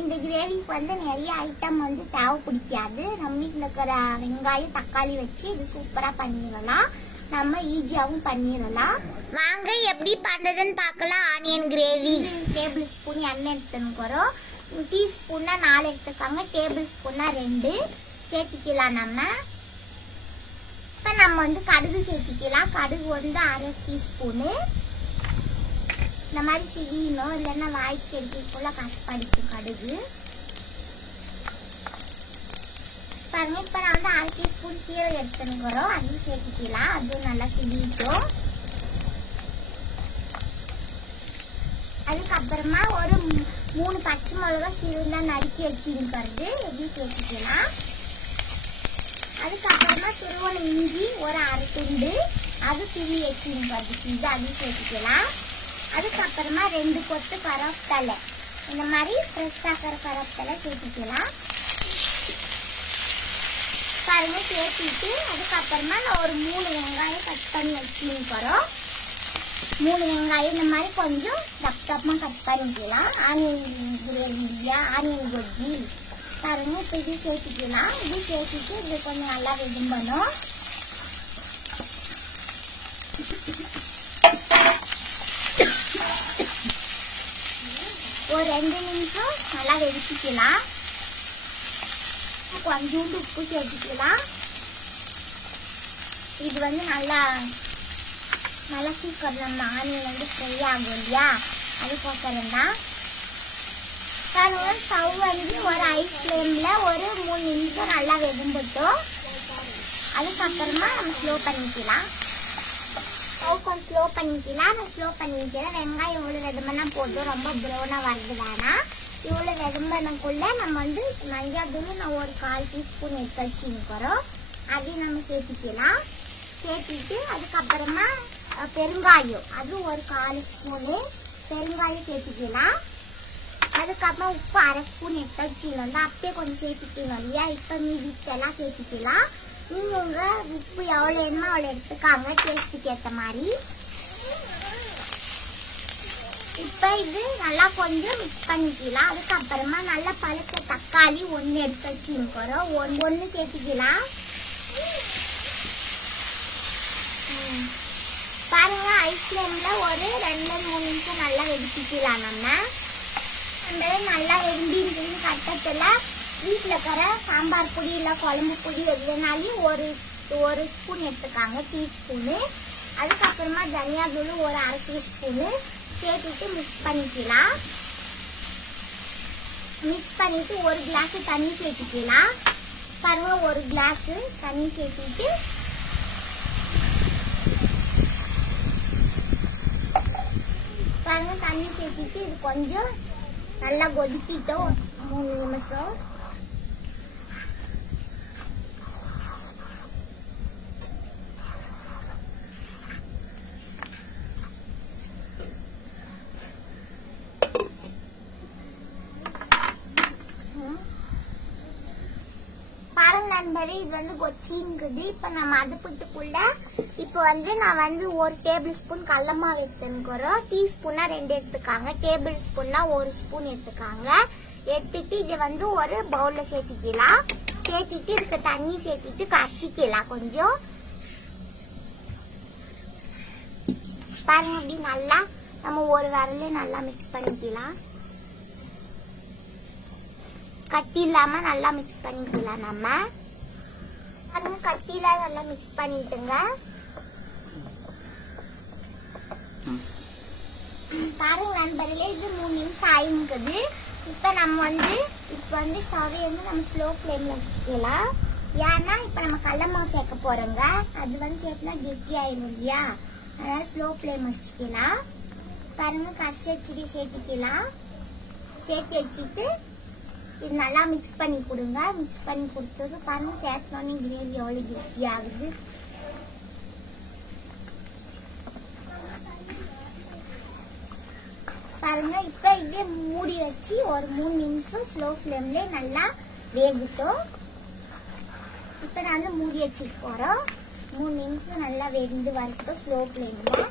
இந்த கிரேவிக்கு வந்து நிறைய ஐட்டம் வந்து தேவை பிடிக்காது. நம்ம வீட்டில் இருக்கிற வெங்காயம் தக்காளி வச்சு இது சூப்பரா பண்ணிடலாம். நம்ம ஈஸியாவும் பண்ணிடலாம். வாங்க எப்படி பண்றதுன்னு பார்க்கலாம். ஆனியன் கிரேவி டேபிள் ஸ்பூன் எண்ணெய் எடுத்துக்கிறோம். டீஸ்பூன்னா 4 எடுத்துக்காங்க, டேபிள் ஸ்பூன்னா 2 சேர்த்துக்கலாம். நம்ம வந்து கடுகு சேர்த்துக்கலாம். கடுகு வந்து 1/2 டீஸ்பூனு. இந்த மாதிரி சிலியணும், இல்லைன்னா வாய்க்கு எடுத்துக்குள்ள கசப்படிக்கும் கடுகு. பாருங்க, இப்ப நான் வந்து 1/2 டீஸ்பூன் சீரகம் எடுத்துக்கிறோம், அதையும் சேர்த்துக்கலாம். அதுவும் நல்லா சிலிட்டும். அதுக்கப்புறமா ஒரு 3 பச்சை மிளகா சீரகா நறுக்கி வச்சுருக்கிறது எப்படி சேர்த்துக்கலாம். அதுக்கப்புறமா துருவன இஞ்சி ஒரு 1/2 துண்டு, அது துருவி வச்சுருக்கிறது இது அதையும் சேர்த்துக்கலாம். அதுக்கப்புறமா 2 கொத்து கருவேப்பிலை, இந்த மாதிரி ஃப்ரெஷ்ஷாக இருக்கிற கருவேப்பிலை சேர்த்துக்கலாம். பாருங்க சேர்த்துட்டு அதுக்கப்புறமா நான் ஒரு 3 வெங்காயம் கட் பண்ணி வச்சுருக்கிறோம். 3 வெங்காயம் இந்த மாதிரி கொஞ்சம் தப்பமாக கட் பண்ணிக்கலாம். ஆனியன் கிரேவியா, ஆனியன் கொஜ்ஜி. பாருங்க இப்போ இது சேர்த்துக்கலாம். இது சேர்த்துட்டு இது கொஞ்சம் நல்லா விரும்பணும். ஒரு 2 நிமிஷம் நல்லா வெடிச்சிக்கலாம். கொஞ்சோண்டு உப்பு சேர்த்துக்கலாம். இது வந்து நல்லா சீக்கிரம் நம்ம ஆனியன் வந்து ஃப்ரை ஆகும் இல்லையா, அதுக்கோசரம் தான். ஸ்டவ் வந்து ஒரு ஐஸ் ஃப்ளேம்ல ஒரு 3 நிமிஷம் நல்லா வெதும்பட்டும். அதுக்கப்புறமா நம்ம ஸ்லோ பண்ணிக்கலாம். கொஞ்சம் ஸ்லோ பண்ணிக்கலாம். நான் ஸ்லோ பண்ணிக்கிறேன். வெங்காயம் இவ்வளோ வெதும்பனா போதும், ரொம்ப ப்ரௌனாக வருது வேணாம். இவ்வளோ வெதும்பனுக்குள்ள நம்ம வந்து மஞ்சள் தூள் நான் ஒரு 1/4 டீஸ்பூன் எடுத்து வச்சுக்கிறோம், அதையும் நம்ம சேர்த்துக்கலாம். சேர்த்துட்டு அதுக்கப்புறமா பெருங்காயம், அது ஒரு 1/4 ஸ்பூனு பெருங்காயம் சேர்த்துக்கலாம். அதுக்கப்புறம் உப்பு 1/2 ஸ்பூன் எடுத்து வச்சுக்கணும், அப்பயே கொஞ்சம் சேர்த்துக்கணும் இல்லையா. இப்போ மீதிட்டெல்லாம் சேர்த்துக்கலாம். நீங்கள் உங்கள் உப்பு எவ்வளோ வேணுமோ அவ்வளோ எடுத்துக்காங்க, டேஸ்ட்டுக்கு ஏற்ற மாதிரி. இப்போ இது நல்லா கொஞ்சம் மிக்ஸ் பண்ணிக்கலாம். அதுக்கப்புறமா நல்லா பழுத்த தக்காளி 1 எடுத்து வச்சுக்கிறோம், 1 சேர்த்துக்கலாம். பாருங்க ஐஸ் ஃப்ளேம்ல ஒரு 2-3 நிமிஷம் நல்லா வெடிச்சிக்கலாம். நம்ம நல்லா வெடின்னு கட்டத்தில் வீட்டில் இருக்கிற சாம்பார் பொடி இல்லை குழம்பு பொடி எதுனாலையும் ஒரு ஸ்பூன் எடுத்துக்காங்க, டீஸ்பூனு. அதுக்கப்புறமா தனியா தூள் ஒரு 1/2 டீஸ்பூனு சேர்த்துட்டு மிக்ஸ் பண்ணிக்கலாம். மிக்ஸ் பண்ணிட்டு 1 கிளாஸ் தண்ணி சேர்த்துக்கலாம். பாருங்க 1 கிளாஸ் தண்ணி சேர்த்துட்டு பாருங்க தண்ணி சேர்த்துட்டு இது கொஞ்சம் நல்லா கொதிக்கிட்டோம் 3 நிமிஷம். பாருங்க நண்பரே, இது வந்து கொச்சிங்குது. இப்ப நம்ம அதுப்புட்டுக்குள்ள இப்போ வந்து நான் வந்து 1 டேபிள் ஸ்பூன் கடலை மாவு எடுத்துக்கிறோம். டீஸ்பூனா 2 எடுத்துக்காங்க, டேபிள் ஸ்பூன்னா 1 ஸ்பூன் எடுத்துக்காங்க. எடுத்துட்டு இது வந்து ஒரு பவுல்ல சேர்த்துக்கலாம். சேர்த்துட்டு இதுக்கு தண்ணி சேர்த்துட்டு கசிக்கலாம் கொஞ்சம். பாருங்க இப்படி நல்லா நம்ம ஒரு விரல நல்லா மிக்ஸ் பண்ணிக்கலாம். கட்டி இல்லாம நல்லா மிக்ஸ் பண்ணிக்கலாம். நம்ம பாருங்க கட்டில நல்லா மிக்ஸ் பண்ணிட்டுங்க. பாருங்க நண்பர்களே, இது 3 நிமிஷம் ஆயிருக்குது. இப்ப நம்ம வந்து ஸ்டவ் வந்து நம்ம ஸ்லோ ஃப்ளேம்ல வச்சுக்கலாம். ஏன்னா இப்ப நம்ம கடலை மாவு சேர்க்க போறோங்க, அது வந்து சேர்த்துனா கெட்டி ஆயிடும் இல்லையா, அதனால ஸ்லோ ஃப்ளேம் வச்சுக்கலாம். பாருங்க கரிசி வச்சுட்டு சேர்த்துக்கலாம். சேர்த்து வச்சுட்டு இது நல்லா மிக்ஸ் பண்ணி கொடுங்க. மிக்ஸ் பண்ணி கொடுத்தது பாருங்க சேர்த்தோன்னே கிரேவி எவ்வளவு கெட்டி ஆகுது. பாருங்க இப்ப இதே மூடி வச்சு ஒரு 3 நிமிஷம் ஸ்லோ ஃப்ளேம்ல நல்லா வேகட்டும். இப்ப நான் மூடி வச்சுட்டு போறோம். 3 நிமிஷம் நல்லா வெந்து வரட்டும் ஸ்லோ ஃப்ளேம்ல.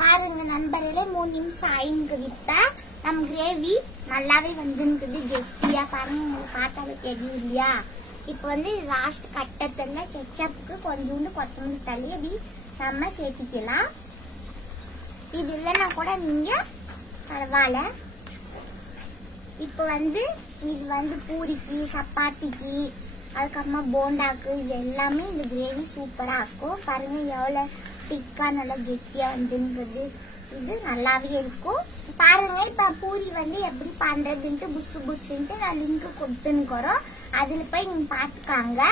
பாருங்க நண்பர்களே 3 நிமிஷம் ஆயிருக்கு. இப்ப நம்ம கிரேவி நல்லாவே வந்துருக்குது கெட்டியா பாருங்க, உங்களுக்கு பார்த்தாலே தெரியும் இல்லையா. இப்போ வந்து லாஸ்ட் கட்டத்துல கெச்சப்புக்கு கொஞ்சோண்டு கொத்தமல்லி தள்ளி அப்படி நம்ம சேர்த்திக்கலாம். இது இல்லைன்னா கூட நீங்க பரவாயில்ல. இப்போ வந்து இது வந்து பூரிக்கு, சப்பாத்திக்கு, அதுக்கப்புறமா போண்டாக்கு இது எல்லாமே இந்த கிரேவி சூப்பரா இருக்கும். பாருங்க எவ்வளவு திக்கா நல்லா கெட்டியா வந்துங்கிறது. இது நல்லாவே இருக்கும். பாருங்க இப்ப பூரி வந்து எப்படி பண்றதுன்ட்டு புசு புசுன்ட்டு நான் லிங்க் கொடுத்துன்னு அதுல போய் நீங்க பாத்துக்காங்க.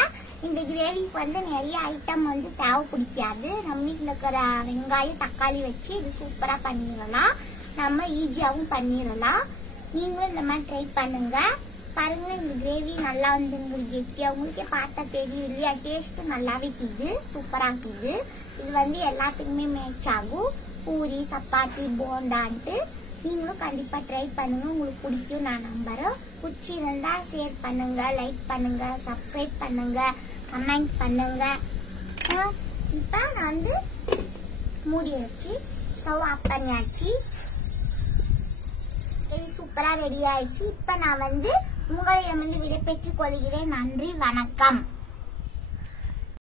இந்த கிரேவிக்கு வந்து நிறைய ஐட்டம் வந்து தேவை பிடிக்காது. நம்ம வீட்டுல இருக்கிற வெங்காயம் தக்காளி வச்சு இது சூப்பரா பண்ணிடலாம். நம்ம ஈஸியாவும் பண்ணிடலாம். நீங்களும் இந்த மாதிரி ட்ரை பண்ணுங்க. பாருங்க இந்த கிரேவி நல்லா வந்து உங்களுக்கு கெட்டியா உங்களுக்கே பார்த்தா தெரியும் இல்லையா. டேஸ்ட் நல்லாவே தீது, சூப்பரா தீது. இது வந்து எல்லாத்துக்குமே மேட்ச் ஆகும். பூரி, சப்பாத்தி, போண்டான்ட்டு நீங்களும் கண்டிப்பா ட்ரை பண்ணுங்க. உங்களுக்கு பிடிக்கும் நான் நம்புறேன். பிடிச்சிருந்தா ஷேர் பண்ணுங்க, லைக் பண்ணுங்க, சப்ஸ்கிரைப் பண்ணுங்க, கமெண்ட் பண்ணுங்க. இப்ப நான் வந்து மூடி வச்சு ஸ்டவ் ஆஃப் பண்ணியாச்சு. சூப்பரா ரெடி ஆயிடுச்சு. இப்ப நான் வந்து உங்களிடம் வந்து விடை பெற்றுக் கொள்கிறேன். நன்றி, வணக்கம்.